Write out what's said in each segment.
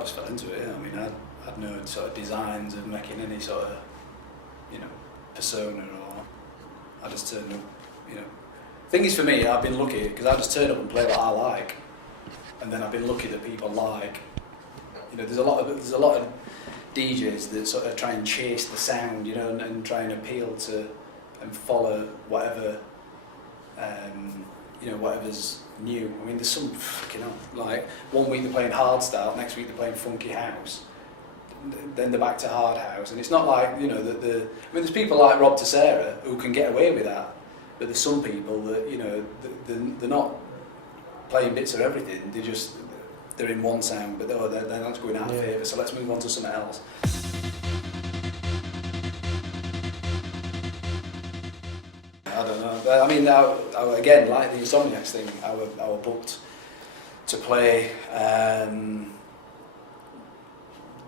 just fell into it. Yeah. I mean, I had no sort of designs of making any sort of, persona, or I just turned up. Thing is, for me, I've been lucky because I just turn up and play what I like, and then I've been lucky that people like. There's a lot of DJs that sort of try and chase the sound, and try and appeal to and follow whatever, whatever's new. I mean, there's some like one week they're playing hardstyle, next week they're playing funky house, then they're back to hard house, and it's not like there's people like Rob Tessera who can get away with that, but there's some people that they're not playing bits of everything. They're in one sound, but they're not going out of favour. So let's move on to something else. I don't know. But I mean, again, like the Insomniacs thing, I were booked to play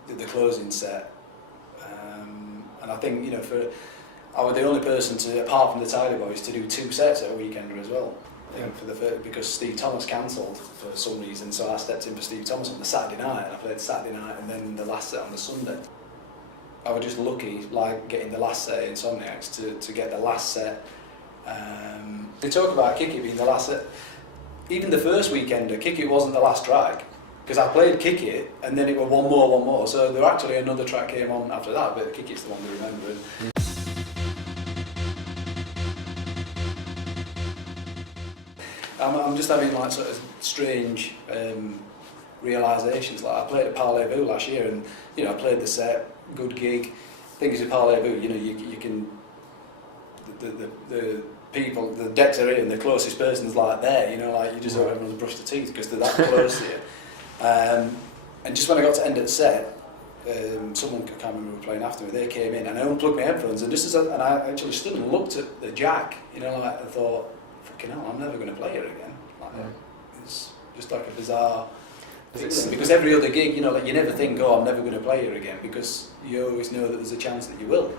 the closing set, and I think I was the only person to, apart from the Tidy Boys, to do 2 sets at a weekender as well. Because Steve Thomas cancelled for some reason, so I stepped in for Steve Thomas on the Saturday night, and I played Saturday night and then the last set on the Sunday. I was just lucky, like getting the last set in Insomniacs to get the last set. They talk about Kick It being the last set. Even the first weekender, Kick It wasn't the last track, because I played Kick It and then it was one more. So there actually another track came on after that, but Kick It's the one they remembered. I'm just having like sort of strange realisations. Like I played at Parlez-Vous last year, and I played the set, good gig. Thing is with Parlez-Vous, you can the people, the decks are in, the closest person's like there. Like you just don't everyone to brush their teeth because they're that close to you. And just when I got to end of the set, someone, I can't remember who was playing after me, they came in and I unplugged my headphones, and I actually stood and looked at the jack. Like I thought, fucking hell, I'm never going to play here again. It's just like a bizarre thing. Because every other gig, like you never think, oh, I'm never going to play here again, because you always know that there's a chance that you will.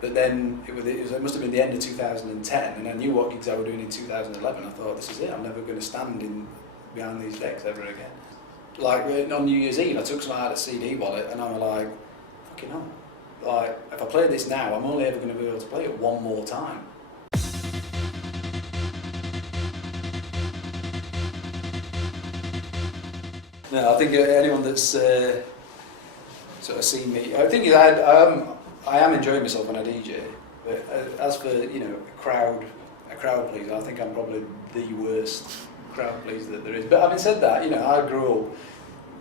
But then it must have been the end of 2010, and I knew what gigs I were doing in 2011. I thought, this is it, I'm never going to stand behind these decks ever again. Like on New Year's Eve, I took some out of the CD wallet, and I was like, fucking hell. Like, if I play this now, I'm only ever going to be able to play it one more time. No, I think anyone that's sort of seen me, I think I am enjoying myself when I DJ. But as for a crowd pleaser, I think I'm probably the worst crowd pleaser that there is. But having said that, I grew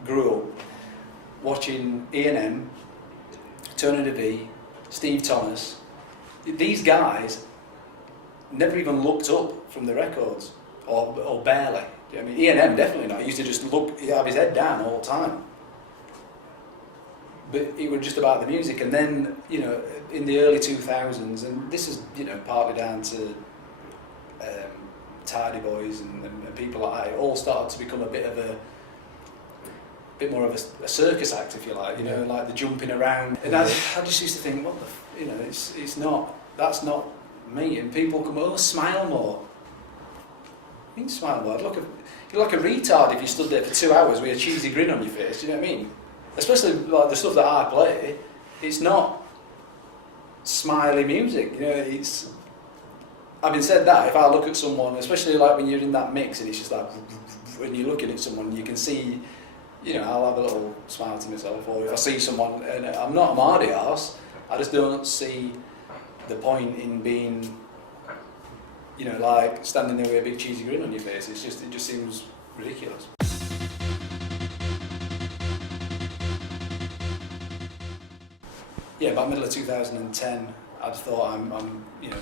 up watching E&M, Tony DeVee, Steve Thomas. These guys never even looked up from the records, or barely. I mean, E&M definitely not. He used to just have his head down all the time. But it was just about the music. And then, in the early 2000s, and this is, partly down to Tidy Boys and people like that, it all started to become a bit more of a circus act, if you like, like the jumping around. And I just used to think, what the, it's not, that's not me. And people come, oh, smile more. I mean, smile more. You're like a retard if you stood there for 2 hours with a cheesy grin on your face, do you know what I mean? Especially like the stuff that I play, it's not smiley music, it's... Having said that, if I look at someone, especially like when you're in that mix and it's just like, when you're looking at someone, you can see, I'll have a little smile to myself, or if I see someone, and I'm not a mardy arse, I just don't see the point in being, like standing there with a big cheesy grin on your face. It just seems ridiculous. Yeah, about middle of 2010, I just thought I'm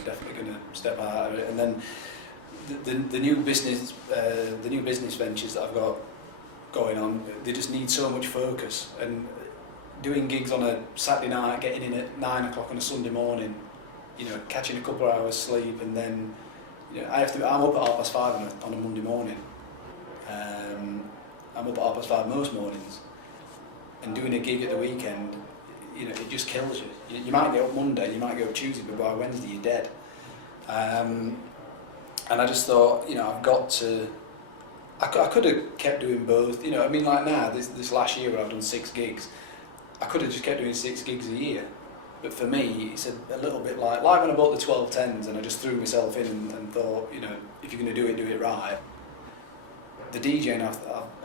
definitely going to step out of it. And then the new business ventures that I've got going on, they just need so much focus. And doing gigs on a Saturday night, getting in at 9 o'clock on a Sunday morning, catching a couple of hours sleep, and then I'm up at 5:30 on a Monday morning. I'm up at 5:30 most mornings, and doing a gig at the weekend, it just kills you. You might get up Monday, you might get up Tuesday, but by Wednesday you're dead. And I just thought, I've got to I could have kept doing both, you know. I mean, like now, this last year where I've done 6 gigs, I could have just kept doing 6 gigs a year. But for me, it's a little bit like when I bought the 1210s and I just threw myself in and thought, you know, if you're going to do it right. The DJing,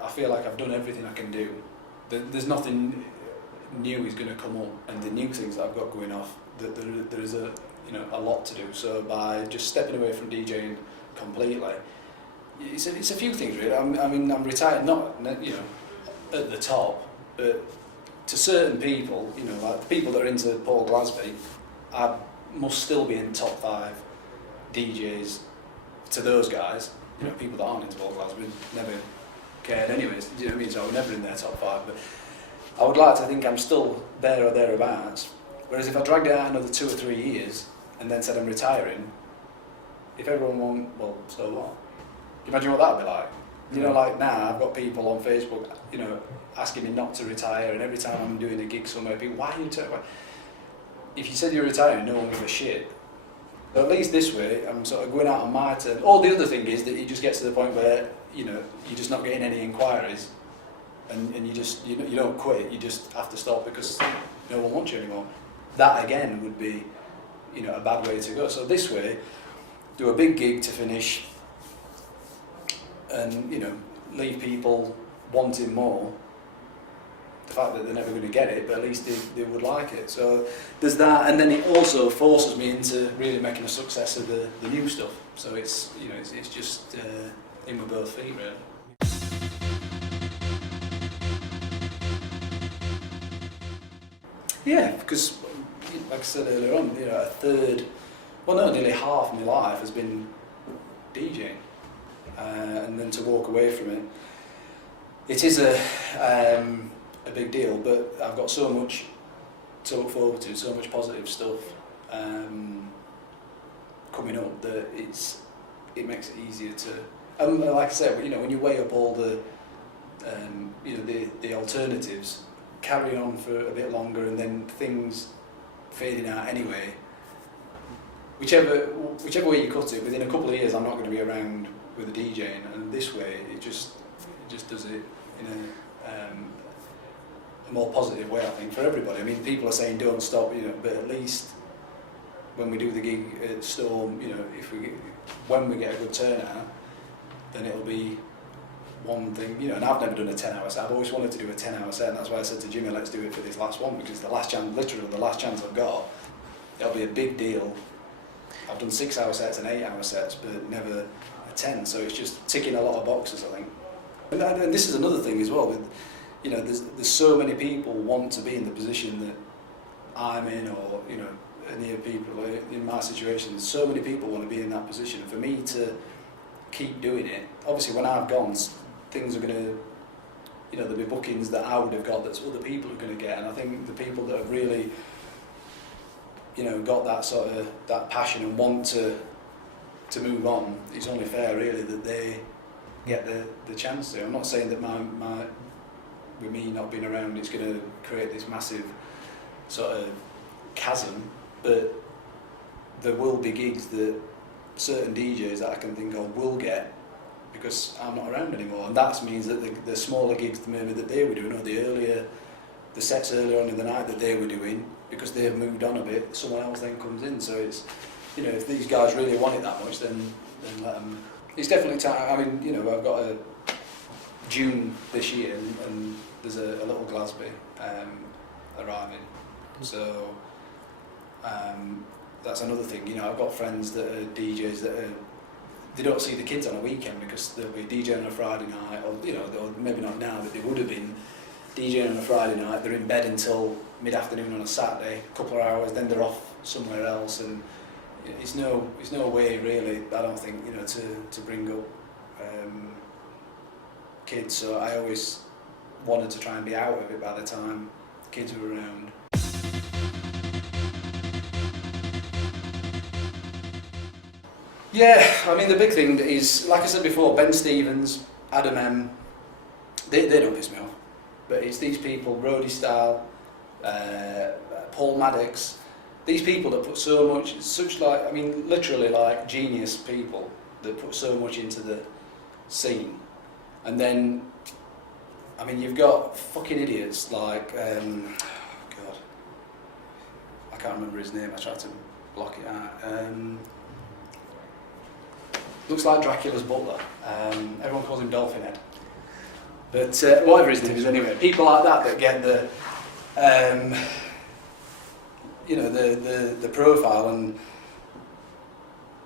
I feel like I've done everything I can do. There's nothing new is going to come up, and the new things that I've got going off, there is a lot to do. So by just stepping away from DJing completely, it's a few things really. I'm retired, not at the top, but to certain people, you know, like people that are into Paul Glazby, I must still be in top 5 DJs to those guys. You know, people that aren't into Paul Glazby never cared anyways, do you know what I mean? So I was never in their top 5, but I would like to think I'm still there or thereabouts. Whereas if I dragged it out another 2 or 3 years and then said I'm retiring, if everyone won, well, so what? Can you imagine what that would be like? You know, like now I've got people on Facebook, you know, asking me not to retire, and every time I'm doing a gig somewhere, people, why are you retiring? If you said you're retiring, no one gives a shit. But at least this way, I'm sort of going out on my terms. Or the other thing is that it just gets to the point where, you know, you're just not getting any inquiries, and you don't quit, you just have to stop because no one wants you anymore. That again would be, you know, a bad way to go. So this way, do a big gig to finish, and, you know, leave people wanting more. The fact that they're never going to get it, but at least they would like it. So there's that, and then it also forces me into really making a success of the new stuff. So it's, you know, it's just in with both feet really. Yeah, because like I said earlier on, you know, nearly half of my life has been DJing, and then to walk away from it, it is a big deal. But I've got so much to look forward to, so much positive stuff coming up that it makes it easier to. And like I said, you know, when you weigh up all the the alternatives, carry on for a bit longer, and then things fading out anyway. Whichever way you cut it, within a couple of years I'm not going to be around with the DJing, and this way it just does it in a more positive way, I think, for everybody. I mean, people are saying don't stop, you know, but at least when we do the gig at Storm, you know, when we get a good turnout, then it'll be one thing, you know. And I've never done a 10-hour set. I've always wanted to do a 10-hour set, and that's why I said to Jimmy, let's do it for this last one, because the last chance, literally the last chance I've got, it'll be a big deal. I've done 6-hour sets and 8-hour sets, but never a 10, so it's just ticking a lot of boxes, I think. And this is another thing as well, with, you know, there's so many people want to be in the position that I'm in, or, you know, any of people in my situation. There's so many people want to be in that position. For me to keep doing it, obviously when I've gone, things are going to, you know, there'll be bookings that I would have got that other people are going to get, and I think the people that have really, you know, got that sort of that passion and want to move on, it's only fair really that they get the chance to. I'm not saying that my with me not being around it's going to create this massive sort of chasm, but there will be gigs that certain DJs that I can think of will get because I'm not around anymore, and that means that the smaller gigs maybe that they were doing, or the sets earlier on in the night that they were doing, because they've moved on a bit, someone else then comes in. So it's, you know, if these guys really want it that much, then let them. It's definitely time. I mean, you know, I've got a June this year, and there's a little Glazby arriving. So that's another thing. You know, I've got friends that are DJs that they don't see the kids on a weekend because they'll be DJing on a Friday night, or, you know, or maybe not now, but they would have been DJing on a Friday night. They're in bed until mid-afternoon on a Saturday, a couple of hours, then they're off somewhere else, and it's no way really, I don't think, you know, to bring up kids. So I always wanted to try and be out of it by the time kids were around. Yeah, I mean, the big thing is, like I said before, Ben Stevens, Adam M, they don't piss me off, but it's these people, Roddy Style, Paul Maddox, these people that put so much, I mean, literally like genius people that put so much into the scene. And then, I mean, you've got fucking idiots like, God, I can't remember his name, I tried to block it out. Looks like Dracula's butler. Everyone calls him Dolphin Head. But whatever his name is anyway, people like that get the, you know, the profile and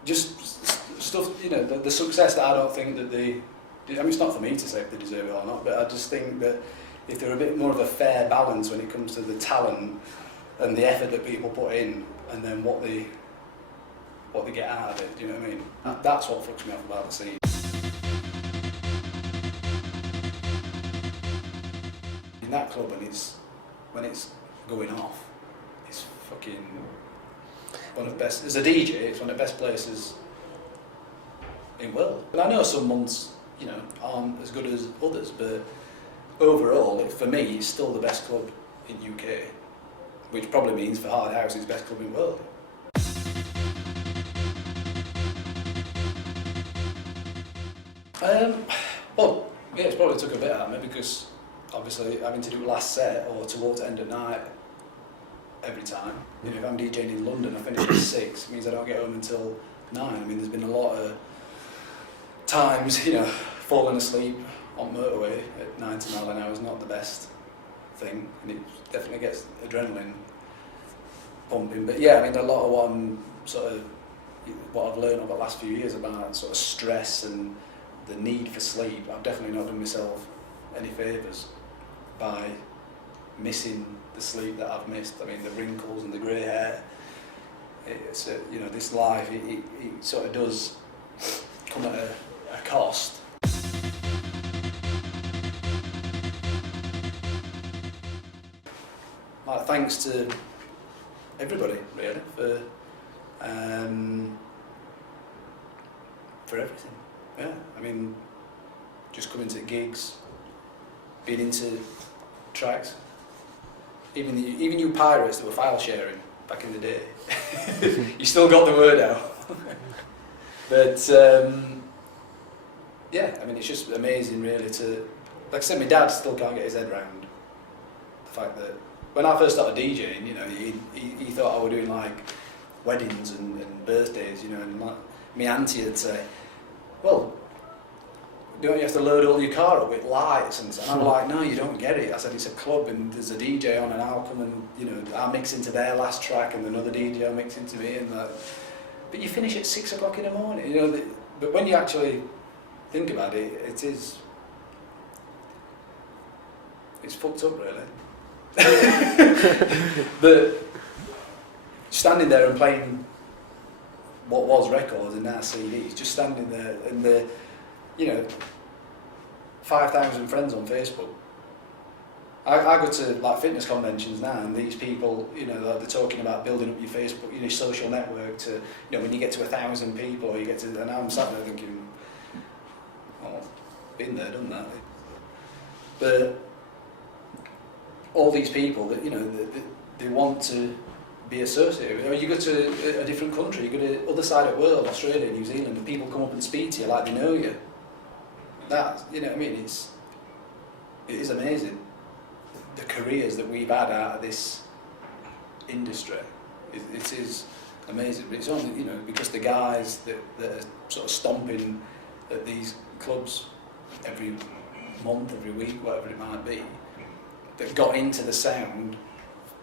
just stuff, you know, the success that I don't think that they, I mean, it's not for me to say if they deserve it or not, but I just think that if they're a bit more of a fair balance when it comes to the talent and the effort that people put in, and then what they get out of it, do you know what I mean? That's what fucks me off about the scene. In that club, and when it's going off, it's fucking one of the best. As a DJ, it's one of the best places in the world. And I know some months, you know, aren't as good as others, but overall, for me, it's still the best club in UK, which probably means for hard house, it's the best club in the world. Well, yeah, it's probably took a bit out of me because obviously having to do last set or towards the end of night every time. You know, if I'm DJing in London, I finish at 6, it means I don't get home until 9. I mean, there's been a lot of times, you know, falling asleep on motorway at 90 miles an hour is not the best thing, and it definitely gets adrenaline pumping. But yeah, I mean, a lot of what I've learned over the last few years about sort of stress and the need for sleep, I've definitely not done myself any favours by missing the sleep that I've missed. I mean, the wrinkles and the grey hair, it's you know, this life, it sort of does come at a cost. Like, thanks to everybody, really, for everything. Yeah, I mean, just coming to gigs, being into tracks, even you pirates that were file sharing back in the day, you still got the word out. But yeah, I mean, it's just amazing, really. To, like I said, my dad still can't get his head around the fact that when I first started DJing, you know, he thought I was doing like weddings and birthdays, you know, and my auntie would say, well, don't you have to load all your car up with lights? And I'm like, no, you don't get it. I said, it's a club and there's a DJ on and I'll come and, you know, I'll mix into their last track and another DJ will mix into me. And that. But you finish at 6 o'clock in the morning, you know. But when you actually think about it, it's fucked up, really. But standing there and playing what was records and now CDs, just standing there and the, you know, 5,000 friends on Facebook. I go to like fitness conventions now, and these people, you know, they're talking about building up your Facebook, your social network to, you know, when you get to 1,000 people, or you get to, and I'm sat there thinking, well, been there, done that. But all these people that, you know, they want to be associated with. Or you go to a different country, you go to the other side of the world, Australia, New Zealand, and people come up and speak to you like they know you. That, you know what I mean, it is amazing. The careers that we've had out of this industry, it is amazing. But it's only, you know, because the guys that are sort of stomping at these clubs every month, every week, whatever it might be, that got into the sound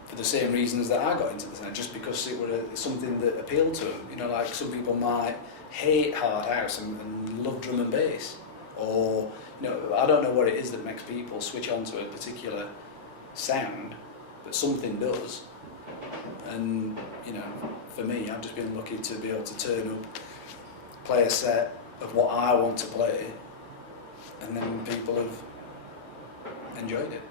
for the same reasons that I got into the sound, just because it was something that appealed to them. You know, like some people might hate hard house and love drum and bass, or, you know, I don't know what it is that makes people switch on to a particular sound, but something does. And, you know, for me, I've just been lucky to be able to turn up, play a set of what I want to play, and then people have enjoyed it.